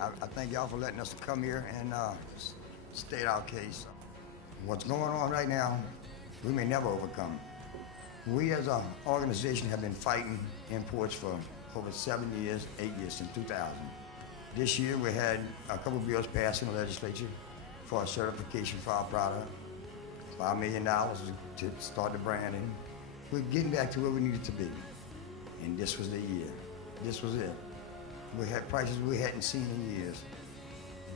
I thank y'all for letting us come here and state our case. What's going on right now, we may never overcome. We as an organization have been fighting imports for over 7 years, 8 years, since 2000. This year we had a couple bills passed in the legislature for a certification for our product, $5 million to start the branding. We're getting back to where we needed to be. And this was the year. This was it. We had prices we hadn't seen in years.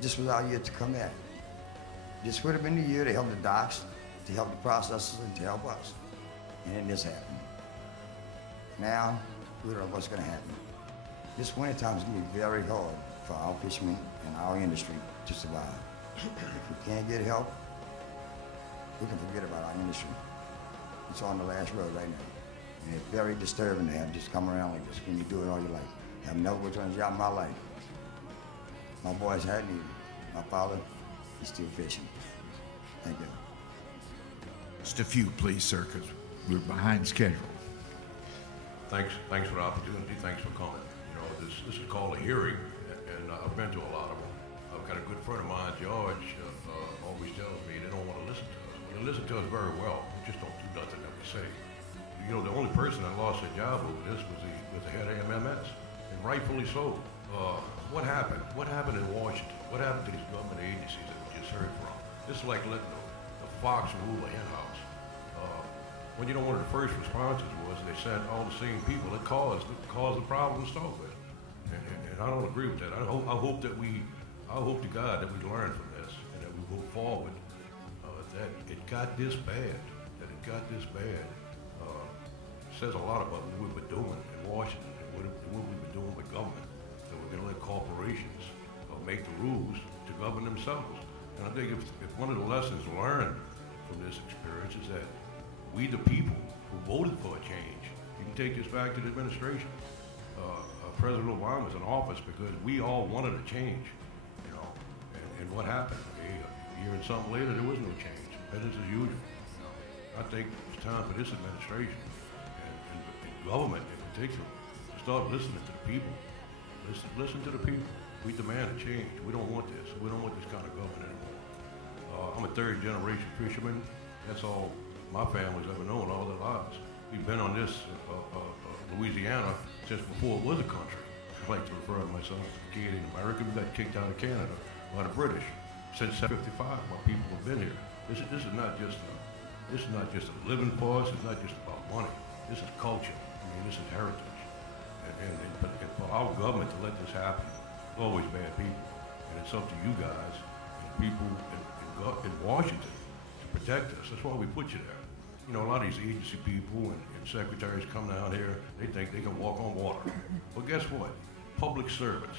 This was our year to come back. This would have been the year to help the docks, to help the processors, and to help us. And then this happened. Now, we don't know what's going to happen. This wintertime is going to be very hard for our fishermen and our industry to survive. If we can't get help, we can forget about our industry. It's on the last road right now. And it's very disturbing to have just come around like this when you do it all your life. I've never worked on a job in my life. My boys hadn't either. My father, he's still fishing. Thank you. Just a few, please, sir, because we're behind schedule. Thanks for the opportunity. Thanks for coming. You know, this is called a hearing, and I've been to a lot of them. I've got a good friend of mine, George, always tells me they don't want to listen to us. They listen to us very well. We just don't do nothing that we say. You know, the only person that lost their job over this was the head of MMS, and rightfully so. What happened? What happened in Washington? What happened to these government agencies that we just heard from? This is like letting the fox rule a hen house. When you know one of the first responses was they sent all the same people that caused the problem to start with, and I don't agree with that. I hope to God that we learn from this and that we move forward. That it got this bad. Says a lot about what we've been doing in Washington and what we've been doing with government. That we're going to let corporations make the rules to govern themselves. And I think if one of the lessons learned from this experience is that we, the people who voted for a change, you can take this back to the administration. President Obama is in office because we all wanted a change, you know. And what happened? A year and something later, there was no change. Business as usual. I think it's time for this administration and government in particular to start listening to the people. Listen to the people. We demand a change. We don't want this. We don't want this kind of government anymore. I'm a third-generation fisherman. That's all my family's ever known all their lives. We've been on this Louisiana since before it was a country. I like to refer to myself as a Canadian American. We got kicked out of Canada by the British. Since 1955, my people have been here. This is not just a living force. It's not just about money. This is culture. I mean, this is heritage. And for our government to let this happen, it's always bad people. And it's up to you guys and people in Washington to protect us. That's why we put you there. You know, a lot of these agency people and secretaries come down here, they think they can walk on water. Well, guess what? Public servants.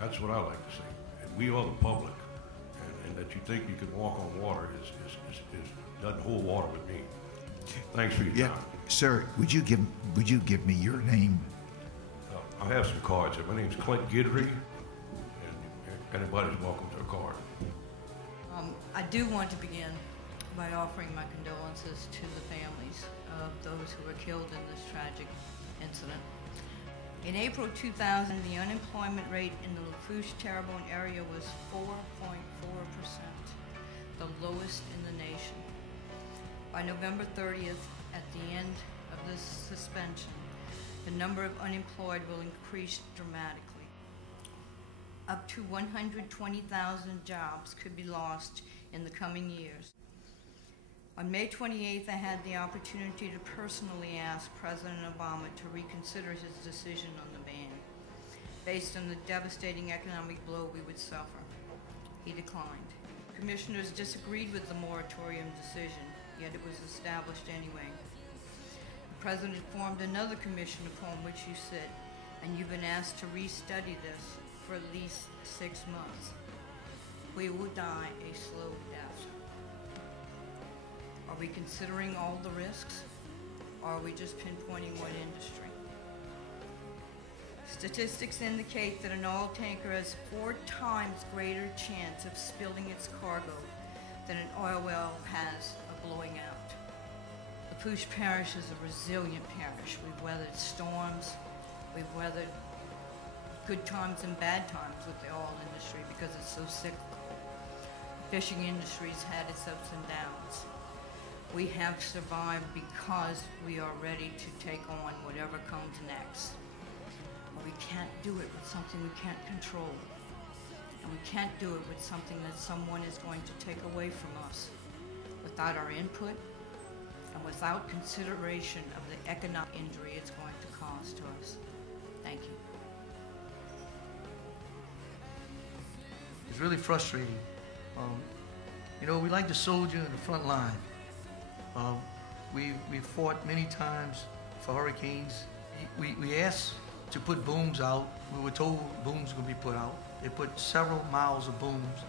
That's what I like to say. And we are the public. And that you think you can walk on water doesn't hold water with me. Thanks for your time. Sir, would you give me your name? I have some cards here. My name's Clint Guidry, and anybody's welcome to a card. I do want to begin by offering my condolences to the families of those who were killed in this tragic incident. In April 2000, the unemployment rate in the Lafourche-Terrebonne area was 4.4%, the lowest in the nation. By November 30th, at the end of this suspension, the number of unemployed will increase dramatically. Up to 120,000 jobs could be lost in the coming years. On May 28th, I had the opportunity to personally ask President Obama to reconsider his decision on the ban, based on the devastating economic blow we would suffer. He declined. Commissioners disagreed with the moratorium decision, yet it was established anyway. The President formed another commission upon which you sit, and you've been asked to restudy this for at least 6 months. We will die a slow death. Are we considering all the risks, or are we just pinpointing one industry? Statistics indicate that an oil tanker has 4 times greater chance of spilling its cargo than an oil well has of blowing out. Lafourche Parish is a resilient parish. We've weathered storms, we've weathered good times and bad times with the oil industry because it's so cyclical. The fishing industry's had its ups and downs. We have survived because we are ready to take on whatever comes next. But we can't do it with something we can't control. And we can't do it with something that someone is going to take away from us without our input and without consideration of the economic injury it's going to cause to us. Thank you. It's really frustrating. You know, we like the soldier in the front line. We fought many times for hurricanes. We asked to put booms out. We were told booms were going to be put out. They put several miles of booms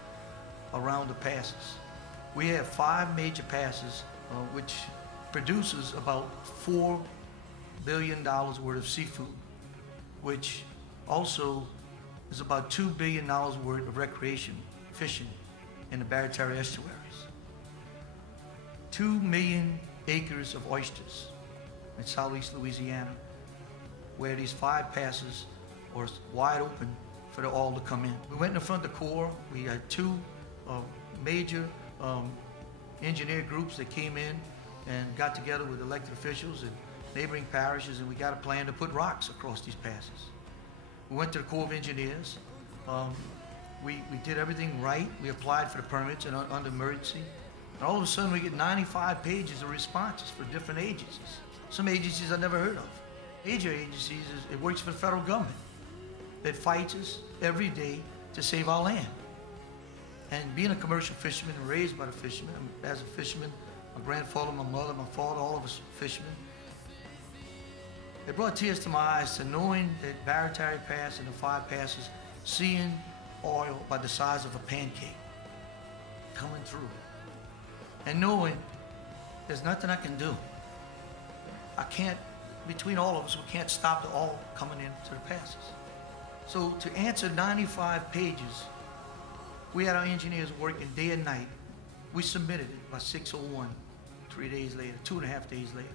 around the passes. We have 5 major passes, which produces about $4 billion worth of seafood, which also is about $2 billion worth of recreation fishing in the Barataria estuaries. 2 million acres of oysters in Southeast Louisiana, where these 5 passes are wide open for the oil to come in. We went in front of the Corps. We had 2 major engineer groups that came in and got together with elected officials and neighboring parishes, and we got a plan to put rocks across these passes. We went to the Corps of Engineers. We did everything right. We applied for the permits and under emergency. And all of a sudden we get 95 pages of responses for different agencies. Some agencies I never heard of. Major agencies, it works for the federal government that fights us every day to save our land. And being a commercial fisherman and raised by the fishermen, as a fisherman, my grandfather, my mother, my father, all of us fishermen, it brought tears to my eyes to knowing that Barataria Pass and the 5 passes, seeing oil by the size of a pancake coming through. And knowing there's nothing I can do. I can't, between all of us, we can't stop the oil coming into the passes. So to answer 95 pages, we had our engineers working day and night. We submitted it by 6:01, 3 days later, 2.5 days later.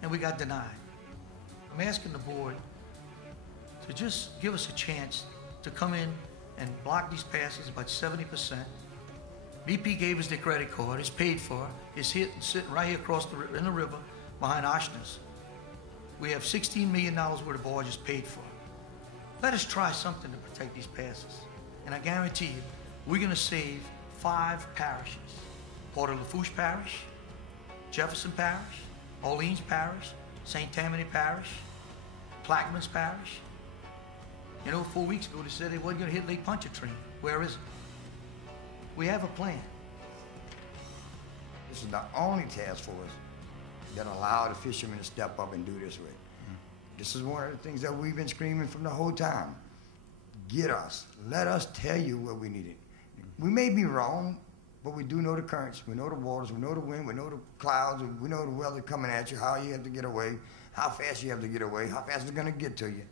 And we got denied. I'm asking the board to just give us a chance to come in and block these passes about 70%. BP gave us their credit card. It's paid for. It's sitting right here across in the river behind Oshner's. We have $16 million worth of barges paid for. Let us try something to protect these passes. And I guarantee you, we're going to save 5 parishes. Port of Lafourche Parish, Jefferson Parish, Orleans Parish, St. Tammany Parish, Plaquemines Parish. You know, 4 weeks ago they said they wasn't going to hit Lake Pontchartrain. Where is it? We have a plan. This is the only task force that allow the fishermen to step up and do this with. This is one of the things that we've been screaming from the whole time. Get us. Let us tell you what we needed. We may be wrong, but we do know the currents. We know the waters. We know the wind. We know the clouds. We know the weather coming at you, how you have to get away, how fast you have to get away, how fast it's going to get to you.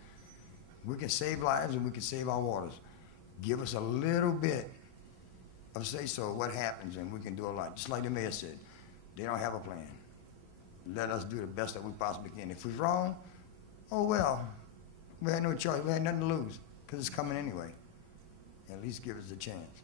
We can save lives and we can save our waters. Give us a little bit of say-so what happens, and we can do a lot. Just like the mayor said, they don't have a plan. Let us do the best that we possibly can. If we're wrong, oh well, we had no choice. We had nothing to lose because it's coming anyway. At least give us a chance.